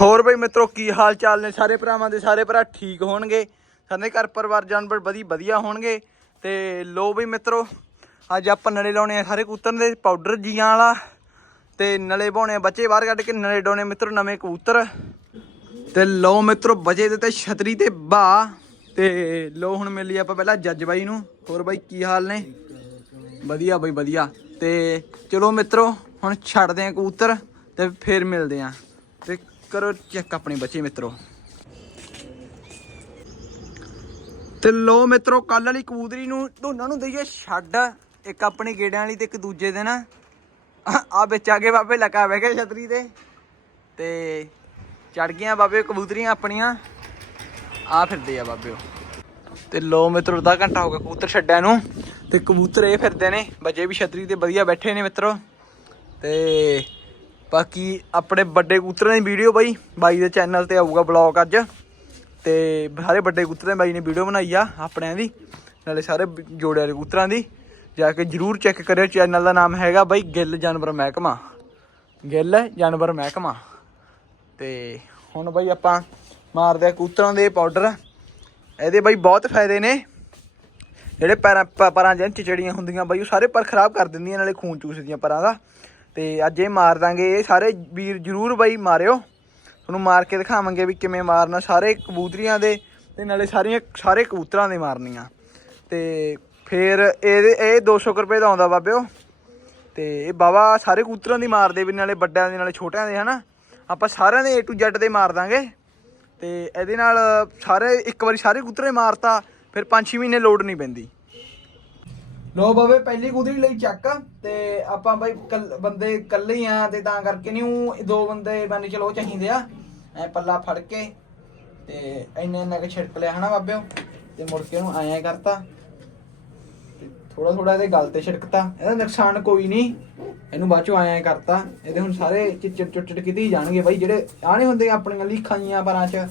ਹੋਰ ਬਈ ਮਿੱਤਰੋ, ਕੀ ਹਾਲ ਚਾਲ ਨੇ? ਸਾਰੇ ਭਰਾਵਾਂ ਦੇ ਸਾਰੇ ਭਰਾ ਠੀਕ ਹੋਣਗੇ? ਸਾਡੇ ਘਰ ਪਰਿਵਾਰ, ਜਾਨਵਰ ਵਧੀ ਵਧੀਆ ਹੋਣਗੇ? ਤੇ ਲੋ ਬਈ ਮਿੱਤਰੋ, ਅੱਜ ਆਪਾਂ ਨਲੇ ਲਾਉਣੇ ਆ ਸਾਰੇ ਕਬੂਤਰ ਦੇ ਪਾਊਡਰ ਜੀਆਂ ਵਾਲਾ। ਤੇ ਨਲੇ ਪਾਉਣੇ ਬੱਚੇ ਬਾਹਰ ਕੱਢ ਕੇ, ਨਲੇ ਡਾਉਣੇ ਮਿੱਤਰੋ ਨਵੇਂ ਕਬੂਤਰ। ਤੇ ਲੋ ਮਿੱਤਰੋ ਬਜੇ ਦੇ ਤੇ ਛਤਰੀ ਤੇ ਬਾ। ਤੇ ਲੋ ਹੁਣ ਮਿਲ ਲਈ ਆਪਾਂ ਪਹਿਲਾਂ ਜੱਜ ਬਾਈ ਨੂੰ। ਹੋਰ ਬਾਈ ਕੀ ਹਾਲ ਨੇ? ਵਧੀਆ ਬਾਈ, ਵਧੀਆ। ਤੇ ਚਲੋ ਮਿੱਤਰੋ, ਹੁਣ ਛੱਡਦੇ ਆ ਕਬੂਤਰ ਤੇ ਫੇਰ ਮਿਲਦੇ ਆ। ਤੇ ਕਰੋ ਚੈੱਕ ਆਪਣੇ ਬੱਚੇ ਮਿੱਤਰੋ। ਤੇ ਲੋ ਮਿੱਤਰੋ ਕੱਲ ਵਾਲੀ ਕਬੂਤਰੀ ਨੂੰ ਦੋਨਾਂ ਨੂੰ ਦਈਏ ਛੱਡ। ਇੱਕ ਆਪਣੀ ਗੇੜਿਆਂ ਵਾਲੀ ਤੇ ਇੱਕ ਦੂਜੇ ਦੇ ਨਾ। ਆ ਵਿੱਚ ਆ ਕੇ ਬਾਬੇ ਲਗਾ ਬਹਿ ਗਿਆ ਛਤਰੀ ਤੇ। ਤੇ ਚੜ ਗਈਆਂ ਬਾਬੇ ਕਬੂਤਰੀਆਂ ਆਪਣੀਆਂ। ਆ ਫਿਰਦੇ ਆ ਬਾਬੇ ਉਹ। ਤੇ ਲੋ ਮਿੱਤਰੋ, ਅੱਧਾ ਘੰਟਾ ਹੋ ਗਿਆ ਕਬੂਤਰ ਛੱਡਿਆ ਨੂੰ। ਤੇ ਕਬੂਤਰ ਇਹ ਫਿਰਦੇ ਨੇ ਬੱਜੇ ਵੀ ਛਤਰੀ ਤੇ ਵਧੀਆ ਬੈਠੇ ਨੇ ਮਿੱਤਰੋ। ਤੇ ਬਾਕੀ ਆਪਣੇ ਵੱਡੇ ਕੂਤਰਾਂ ਦੀ ਵੀਡੀਓ ਬਾਈ ਬਾਈ ਦੇ ਚੈਨਲ ਤੇ ਆਊਗਾ ਬਲੌਗ ਅੱਜ। ਤੇ ਸਾਰੇ ਵੱਡੇ ਕਬੂਤਰਾਂ ਦੀ ਬਾਈ ਨੇ ਵੀਡੀਓ ਬਣਾਈ ਆ ਆਪਣਿਆਂ ਦੀ, ਨਾਲੇ ਸਾਰੇ ਬ- ਜੋੜਿਆਂ ਦੇ ਕਬੂਤਰਾਂ ਦੀ। ਜਾ ਕੇ ਜਰੂਰ ਚੈੱਕ ਕਰਿਓ ਚੈਨਲ ਦਾ ਨਾਮ ਹੈਗਾ ਬਾਈ ਗਿੱਲ ਜਾਨਵਰ ਮਹਿਕਮਾ। ਗਿੱਲ ਜਾਨਵਰ ਮਹਿਕਮਾ। ਤੇ ਹੁਣ ਬਾਈ ਆਪਾਂ ਮਾਰਦੇ ਆ ਕੂਤਰਾਂ ਦੇ ਪਾਊਡਰ ਇਹਦੇ ਬਾਈ ਬਹੁਤ ਫਾਇਦੇ ਨੇ। ਜਿਹੜੇ ਪੈਰਾਂ, ਪ- ਪਰਾਂ ਜਾਂ ਚਿਚੜੀਆਂ ਹੁੰਦੀਆਂ ਬਾਈ, ਉਹ ਸਾਰੇ ਪਰ ਖਰਾਬ ਕਰ ਦਿੰਦੀਆਂ, ਨਾਲੇ ਖੂਨ ਚੂਸਦੀਆਂ ਪਰਾਂ ਦਾ। ਤੇ ਅੱਜ ਇਹ ਮਾਰ ਦਾਂਗੇ। ਇਹ ਸਾਰੇ ਵੀਰ ਜਰੂਰ ਬਾਈ ਮਾਰਿਓ। ਤੁਹਾਨੂੰ ਮਾਰ ਕੇ ਦਿਖਾਵਾਂਗੇ ਵੀ ਕਿਵੇਂ ਮਾਰਨਾ। ਸਾਰੇ ਕਬੂਤਰੀਆਂ ਦੇ ਤੇ ਨਾਲੇ ਸਾਰੀਆਂ ਸਾਰੇ ਕਬੂਤਰਾਂ ਦੇ ਮਾਰਨੀਆਂ। ਤੇ ਫਿਰ ਇਹਦੇ ਇਹ 200 ਕੁ ਰੁਪਏ ਦਾ ਆਉਂਦਾ ਬਾਬਿਓ। ਤੇ ਇਹ ਬਾਬਾ ਸਾਰੇ ਕਬੂਤਰਾਂ ਦੀ ਮਾਰਦੇ ਵੀ ਨਾਲੇ ਵੱਡਿਆਂ ਦੇ, ਨਾਲੇ ਛੋਟਿਆਂ ਦੇ, ਹਨਾ? ਆਪਾਂ ਸਾਰਿਆਂ ਦੇ A to Z ਦੇ ਮਾਰ ਦਾਂਗੇ। ਤੇ ਇਹਦੇ ਨਾਲ ਸਾਰੇ ਇੱਕ ਵਾਰੀ ਸਾਰੇ ਕਬੂਤਰੇ ਮਾਰਤਾ, ਫਿਰ 5-6 ਮਹੀਨੇ ਲੋਡ ਨਹੀਂ ਪੈਂਦੀ। ਲੋ ਬਾਬੇ, ਪਹਿਲੀ ਕਬੂਤਰੀ ਲਈ ਚੱਕ ਤੇ ਆਪਾਂ ਬਾਈ ਬੰਦੇ ਇਕੱਲੇ ਹੀ ਆ ਤੇ ਤਾਂ ਕਰਕੇ ਨਹੀਂ ਉਹ ਦੋ ਬੰਦੇ ਮੰਨ ਚਲੋ ਚਾਹੀਦੇ ਆ। ਐ ਪੱਲਾ ਫੜ ਕੇ ਤੇ ਇੰਨਾ ਇੰਨਾ ਕਿ ਛਿੜਕ ਲਿਆ ਹਨਾ ਬਾਬਿਓ ਤੇ ਮੁੜ ਕੇ ਉਹਨੂੰ ਆਇਆ ਕਰਤਾ ਥੋੜਾ ਥੋੜਾ ਇਹਦੇ ਗਲ ਤੇ ਛਿੜਕਤਾ। ਇਹਦਾ ਨੁਕਸਾਨ ਕੋਈ ਨਹੀਂ, ਇਹਨੂੰ ਬਾਅਦ ਚੋਂ ਆਇਆ ਕਰਤਾ। ਇਹਦੇ ਹੁਣ ਸਾਰੇ ਚਿੱਚੜ ਚੁੱਟੜ ਕਿਤੇ ਹੀ ਜਾਣਗੇ ਬਾਈ, ਜਿਹੜੇ ਆਣੇ ਹੁੰਦੇ ਆਪਣੀਆਂ ਲੀਖਾਂ ਜੀਆਂ ਪਰਾਂ ਚ।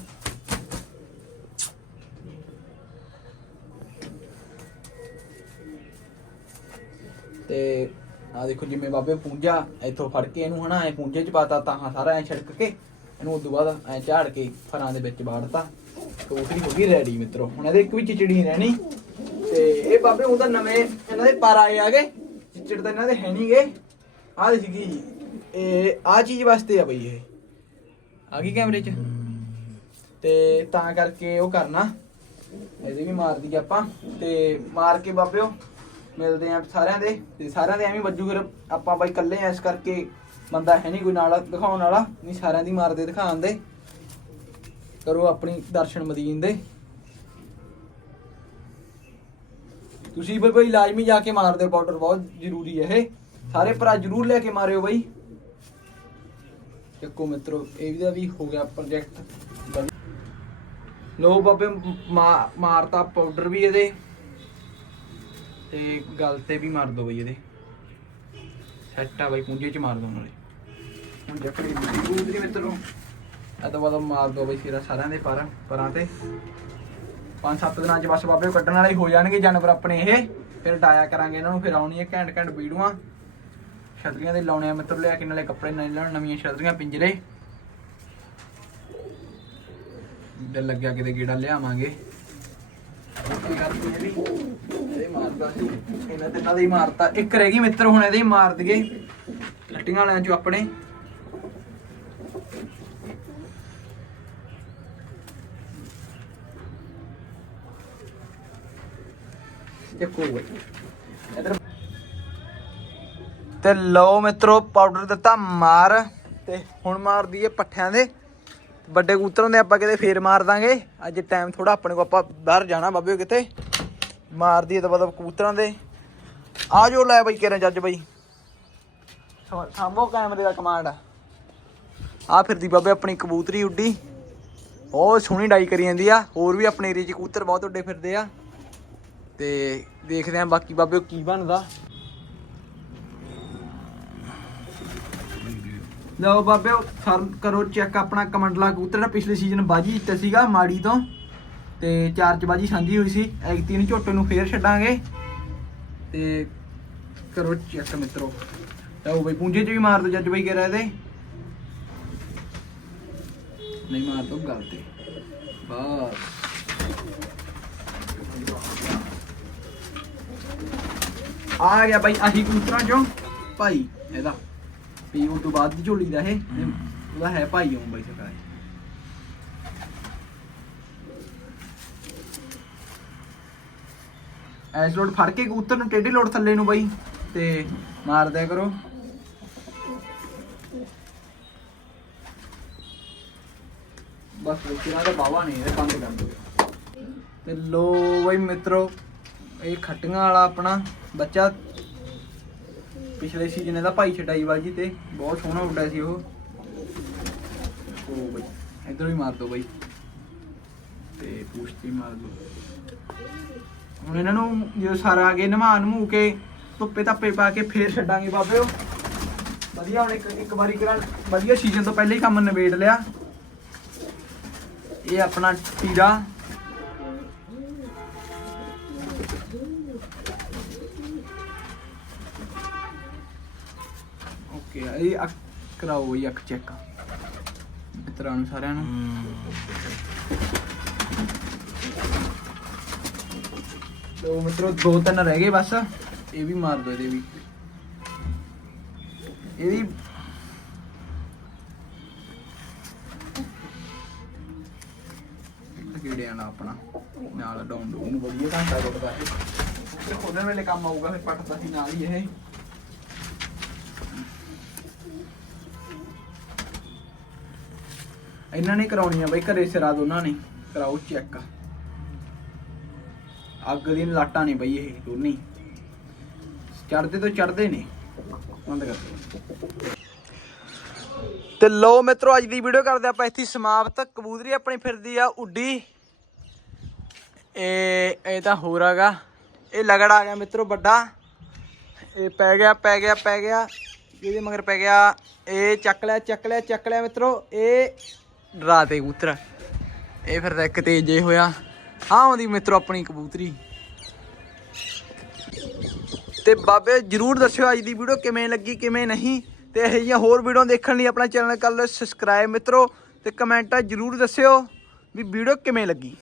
ਤੇ ਆ ਦੇਖੋ ਜਿਵੇਂ ਬਾਬੇ ਪੂੰਜਾ ਇੱਥੋਂ ਫੜ ਕੇ ਇਹਨੂੰ ਹਨਾ, ਐ ਪੂੰਜੇ ਚ ਪਾਤਾ, ਤਾਂ ਸਾਰਾ ਐ ਛਿੜਕ ਕੇ ਇਹਨੂੰ ਉਦੋਂ ਬਾਅਦ ਐ ਝਾੜ ਕੇ ਫਰਾਂ ਦੇ ਵਿੱਚ ਬਾੜਤਾ ਕਬੂਤਰੀ ਹੋ ਗਈ ਰੈਡੀ ਮਿੱਤਰੋ। ਹੁਣ ਇਹਦੇ ਇੱਕ ਵੀ ਚਿਚੜੀ ਨਹੀਂ ਰਹਿਣੀ। ਤੇ ਇਹ ਬਾਬੇ ਉਹਦਾ ਨਵੇਂ ਇਹਨਾਂ ਦੇ ਪਰ ਆਏ ਆਗੇ। ਚਿਚੜ ਤਾਂ ਇਹਨਾਂ ਦੇ ਹੈ ਨਹੀਂਗੇ ਆਹ ਸੀਗੀ ਇਹ ਆ ਚੀਜ਼ ਵਾਸਤੇ ਆ ਬਈ ਇਹ। ਆ ਗਈ ਕੈਮਰੇ 'ਚ। ਤੇ ਤਾਂ ਕਰਕੇ ਉਹ ਕਰਨਾ। ਇਹਦੇ ਵੀ ਮਾਰਦੀ ਆਪਾਂ। ਤੇ ਮਾਰ ਕੇ ਬਾਬਿਓ ਮਿਲਦੇ ਆ ਸਾਰਿਆਂ ਦੇ, ਤੇ ਸਾਰਿਆਂ ਦੇ ਐਵੇਂ ਵੱਜੂ ਫਿਰ ਆਪਾਂ ਬਾਈ ਇਕੱਲੇ ਆ, ਇਸ ਕਰਕੇ ਬੰਦਾ ਹੈ ਨਹੀਂ ਕੋਈ ਨਾਲ, ਦਿਖਾਉਣ ਵਾਲਾ, ਨਹੀਂ ਸਾਰਿਆਂ ਦੀ ਮਾਰਦੇ ਦਿਖਾਉਣ ਦੇ। ਕਰੋ ਆਪਣੀ ਦਰਸ਼ਨ ਮਦੀਨ ਦੇ। ਤੁਸੀਂ ਵੀ ਬਈ ਲਾਜ਼ਮੀ ਜਾ ਕੇ ਮਾਰਦੇ ਦਿਓ ਪਾਊਡਰ ਬਹੁਤ ਜ਼ਰੂਰੀ ਹੈ ਇਹ। ਸਾਰੇ ਭਰਾ ਜ਼ਰੂਰ ਲੈ ਕੇ ਮਾਰਿਓ ਬਈ। ਚੱਕੋ ਮਿੱਤਰੋ, ਇਹ ਵੀ ਦਾ ਵੀ ਹੋ ਗਿਆ ਪ੍ਰੋਜੈਕਟ ਲੋ ਬਾਬੇ ਮਾਰਤਾ ਪਾਊਡਰ ਵੀ ਇਹਦੇ। ਤੇ ਗਲ ਤੇ ਵੀ ਮਾਰ ਦੋ ਬਈ ਇਹਦੇ। ਸੈੱਟ ਆ ਬਈ, ਪੁੰਜੇ ਚ ਮਾਰ ਦੋ ਨਾਲੇ। ਹੁਣ ਜੱਕੜੀ ਦੂਸਰੀ ਮਿੱਤਰੋ। ਇਹ ਬਾਅਦ ਮਾਰ ਦੋ ਬਈ ਸਿਰਾ ਸਾਰਿਆਂ ਦੇ ਪਰ, ਪਰਾਂ ਤੇ। ਪੰਜ ਸੱਤ ਦਿਨਾਂ ਚ ਬਸ ਬਾਬੇ ਕੱਢਣ ਵਾਲੇ ਹੋ ਜਾਣਗੇ ਜਾਨਵਰ ਆਪਣੇ ਇਹ। ਫਿਰ ਡਾਇਆ ਕਰਾਂਗੇ ਇਹਨਾਂ ਨੂੰ, ਫਿਰ ਆਉਣੀ ਹੈ ਘੈਂਟ ਘੈਂਟ ਵੀਡੀਓਆਂ ਛਤਰੀਆਂ ਦੇ ਲਾਉਣੇ ਆ ਮਿੱਤਰ ਲਿਆ ਕੇ, ਨਾਲੇ ਕੱਪੜੇ ਨਾਲੇ ਲੈਣ, ਨਵੀਆਂ ਛਤਰੀਆਂ, ਪਿੰਜਰੇ। ਦਿਲ ਲੱਗਿਆ ਕਿਤੇ ਗੇੜਾ ਲਿਆਵਾਂਗੇ। ਕੀ ਕਰਦੀ ਇਹਦੀ ਮਾਰਦਾ ਇਹਨਾਂ ਤੇ ਨਾਲ ਹੀ ਮਾਰਤਾ। ਇੱਕ ਰਹਿ ਗਈ ਮਿੱਤਰ, ਹੁਣ ਇਹਦੇ ਹੀ ਮਾਰ ਦਈਏ। ਲੱਟੀਆਂ ਵਾਲਿਆਂ ਚੋਂ ਆਪਣੇ। ਦੇਖੋ ਇਧਰ। ਤੇ ਲਓ ਮਿੱਤਰੋ ਪਾਊਡਰ ਦਿੱਤਾ ਮਾਰ। ਤੇ ਹੁਣ ਮਾਰ ਦਈਏ ਪੱਠਿਆਂ ਦੇ। ਵੱਡੇ ਕਬੂਤਰਾਂ ਦੇ ਆਪਾਂ ਕਿਤੇ ਫੇਰ ਮਾਰ ਦਾਂਗੇ। ਅੱਜ ਟਾਈਮ ਥੋੜਾ ਆਪਣੇ ਕੋ ਆਪਾਂ ਬਾਹਰ ਜਾਣਾ ਬਾਬੇ ਕਿਤੇ। ਮਾਰਦੀ ਦਈਏ ਤਾਂ ਮਤਲਬ ਕਬੂਤਰਾਂ ਦੇ। ਆ ਜੋ ਲੈ ਬਈ ਕਿਰਨ ਜੱਜ ਬਈ। ਸਾਂਭੋ ਕੈਮਰੇ ਦਾ ਕਮਾਂਡ ਆ ਫਿਰਦੀ ਬਾਬੇ ਆਪਣੀ ਕਬੂਤਰੀ ਉੱਡੀ। ਬਹੁਤ ਸੋਹਣੀ ਡਾਈ ਕਰੀ ਜਾਂਦੀ ਆ। ਹੋਰ ਵੀ ਆਪਣੇ ਏਰੀਏ 'ਚ ਕਬੂਤਰ ਬਹੁਤ ਉੱਡੇ ਫਿਰਦੇ ਆ। ਤੇ ਦੇਖਦੇ ਆਂ ਬਾਕੀ ਬਾਬੇ ਕੀ ਬਣਦਾ। ਲਓ ਬਾਬੇ ਕਰੋ ਚੈੱਕ ਆਪਣਾ ਕਮੰਡਲਾ ਕਬੂਤਰ ਦਾ ਪਿਛਲੇ ਸੀਜ਼ਨ ਬਾਜੀ ਜਿੱਤਿਆ ਸੀਗਾ ਮਾੜੀ ਤੋਂ। ਤੇ ਚਾਰ ਚ ਬਾਜੀ ਸਾਂਝੀ ਹੋਈ ਸੀ। ਐਗਤੀ ਨੂੰ ਝੋਟੇ ਨੂੰ ਫੇਰ ਛੱਡਾਂਗੇ। ਤੇ ਕਰੋ ਚੈੱਕ ਮਿੱਤਰੋ। ਲਓ ਬਈ ਪੁੰਜੇ ਚ ਵੀ ਮਾਰ ਦੋ ਜੱਜ ਬਈ ਕਹਿ ਰਹੇ ਤੇ ਨਹੀਂ ਮਾਰ ਦੋ ਗੱਲ ਤੇ। ਬਸ। ਆ ਗਿਆ ਬਾਈ ਆਹੀ ਕਬੂਤਰਾਂ ਚੋਂ ਭਾਈ। ਇਹਦਾ। ਵੀ ਉਹ ਤੋਂ ਬਾਅਦ ਦੀ ਝੋਲੀ ਦਾ ਇਹ। ਉਹਦਾ ਹੈ ਭਾਈ ਆਉਂ ਬਾਈ ਸਰਕਾਰ। ਐਸ ਲੋਡ ਫੜ ਕੇ ਕਬੂਤਰ ਨੂੰ ਟੇਢੀ ਲੋਡ ਥੱਲੇ ਨੂੰ ਬਾਈ ਤੇ ਮਾਰ ਦਿਆ ਕਰੋ। ਬਸ ਵਿਚਾਰਾ ਦਾ ਬਾਵਾ ਨਹੀਂ ਇਹ ਕੰਮ ਕਰ ਦੋ ਤੇ ਲੋ ਬਈ ਮਿੱਤਰੋ, ਇਹ ਖੱਟੀਆਂ ਵਾਲਾ ਆਪਣਾ ਬੱਚਾ। ਪਿਛਲੇ ਸੀਜ਼ਨ ਇਹਦਾ ਭਾਈ ਛਡਾਈ ਬਾਜੀ ਤੇ ਬਹੁਤ ਸੋਹਣਾ ਉੱਡਾ ਸੀ ਉਹ। ਉਹ ਬਈ, ਇਧਰੋਂ ਹੀ ਮਾਰ ਦੋ ਬਈ। ਤੇ ਪੂਛਤੀ ਮਾਰ ਦੋ। ਹੁਣ ਇਹਨਾਂ ਨੂੰ ਜਦੋਂ ਸਾਰਾ ਆ ਗਏ ਨਮਾ ਨਮੂ ਕੇ ਧੁੱਪੇ ਧੱਪੇ ਪਾ ਕੇ ਫੇਰ ਛੱਡਾਂਗੇ ਬਾਬਿਓ ਵਧੀਆ, ਹੁਣ ਇੱਕ ਇੱਕ ਵਾਰੀ ਕਰਾਂ। ਵਧੀਆ ਸੀਜ਼ਨ ਤੋਂ ਪਹਿਲਾਂ ਹੀ ਕੰਮ ਨਿਬੇੜ ਲਿਆ। ਇਹ ਆਪਣਾ ਟੀਰਾ। ਓਕੇ ਇਹ ਅੱਖ ਕਰਾਓ ਇਹ ਅੱਖ ਚੈੱਕ ਮਿੱਤਰਾਂ ਨੂੰ ਸਾਰਿਆਂ ਨੂੰ। ਲੋ ਮਿੱਤਰੋ ਦੋ ਤਿੰਨ ਰਹਿ ਗਏ ਬਸ। ਇਹ ਵੀ ਮਾਰ ਦੋ ਇਹਦੇ ਵੀ। ਇਹ ਵੀ ਕੀੜਿਆਂ ਨਾਲ ਆਪਣਾ? ਨਾਲ ਡਾਊਨਲੋਡ ਨੂੰ ਵਧੀਆ ਘੰਟਾ ਰੁਕਦਾ ਹੈ ਤੇ ਖੋਲਣ ਵੇਲੇ ਕੰਮ ਆਊਗਾ ਫਿਰ ਪੱਟਦਾ ਸੀ ਨਾਲ ਹੀ ਇਹ। ਇਹਨਾਂ ਨੇ ਕਰਾਉਣੀ ਆ ਬਈ, ਘਰੇ ਸਿਰਾ ਦੋਨਾਂ ਨੇ। ਕਰਾਓ ਚੈੱਕ ਅੱਗ ਦੀ ਲਾਟਾਂ ਨੇ ਬਈ ਇਹ ਦੋਨੇ ਚੜਦੇ ਤੋਂ ਚੜਦੇ ਨੇ ਬੰਦ ਕਰ ਤੇ ਲੋ ਮਿੱਤਰੋ, ਅੱਜ ਦੀ ਵੀਡੀਓ ਕਰਦੇ ਆਪਾਂ ਇੱਥੇ ਸਮਾਪਤ। ਕਬੂਤਰੀ ਆਪਣੀ ਫਿਰਦੀ ਆ ਉੱਡੀ। ਇਹ ਇਹ ਤਾਂ ਹੋਰ ਹੈਗਾ ਇਹ ਲਗੜ ਆ ਗਿਆ ਮਿੱਤਰੋ, ਵੱਡਾ। ਇਹ ਪੈ ਗਿਆ ਪੈ ਗਿਆ ਪੈ ਗਿਆ। ਇਹਦੇ ਮਗਰ ਪੈ ਗਿਆ। ਇਹ ਚੱਕ ਲਿਆ ਚੱਕ ਲਿਆ ਚੱਕ ਲਿਆ ਮਿੱਤਰੋ। ਇਹ ਡਰਾ ਤੇ ਕਬੂਤਰ ਇਹ ਫਿਰ ਇੱਕ ਤੇਜ ਜੇ ਹੋਇਆ। ਆਉਂਦੀ ਮਿੱਤਰੋ ਆਪਣੀ ਕਬੂਤਰੀ। ਤੇ ਬਾਬੇ ਜਰੂਰ ਦੱਸਿਓ ਅੱਜ ਦੀ ਵੀਡੀਓ ਕਿਵੇਂ ਲੱਗੀ, ਕਿਵੇਂ ਨਹੀਂ। ਤੇ ਇਹ ਜਿਹੀਆਂ ਹੋਰ ਵੀਡੀਓ ਦੇਖਣ ਲਈ ਆਪਣਾ ਚੈਨਲ ਕਰ ਲਓ ਸਬਸਕ੍ਰਾਈਬ ਮਿੱਤਰੋ। ਤੇ ਕਮੈਂਟਾਂ ਜਰੂਰ ਦੱਸਿਓ ਵੀ ਵੀਡੀਓ ਕਿਵੇਂ ਲੱਗੀ।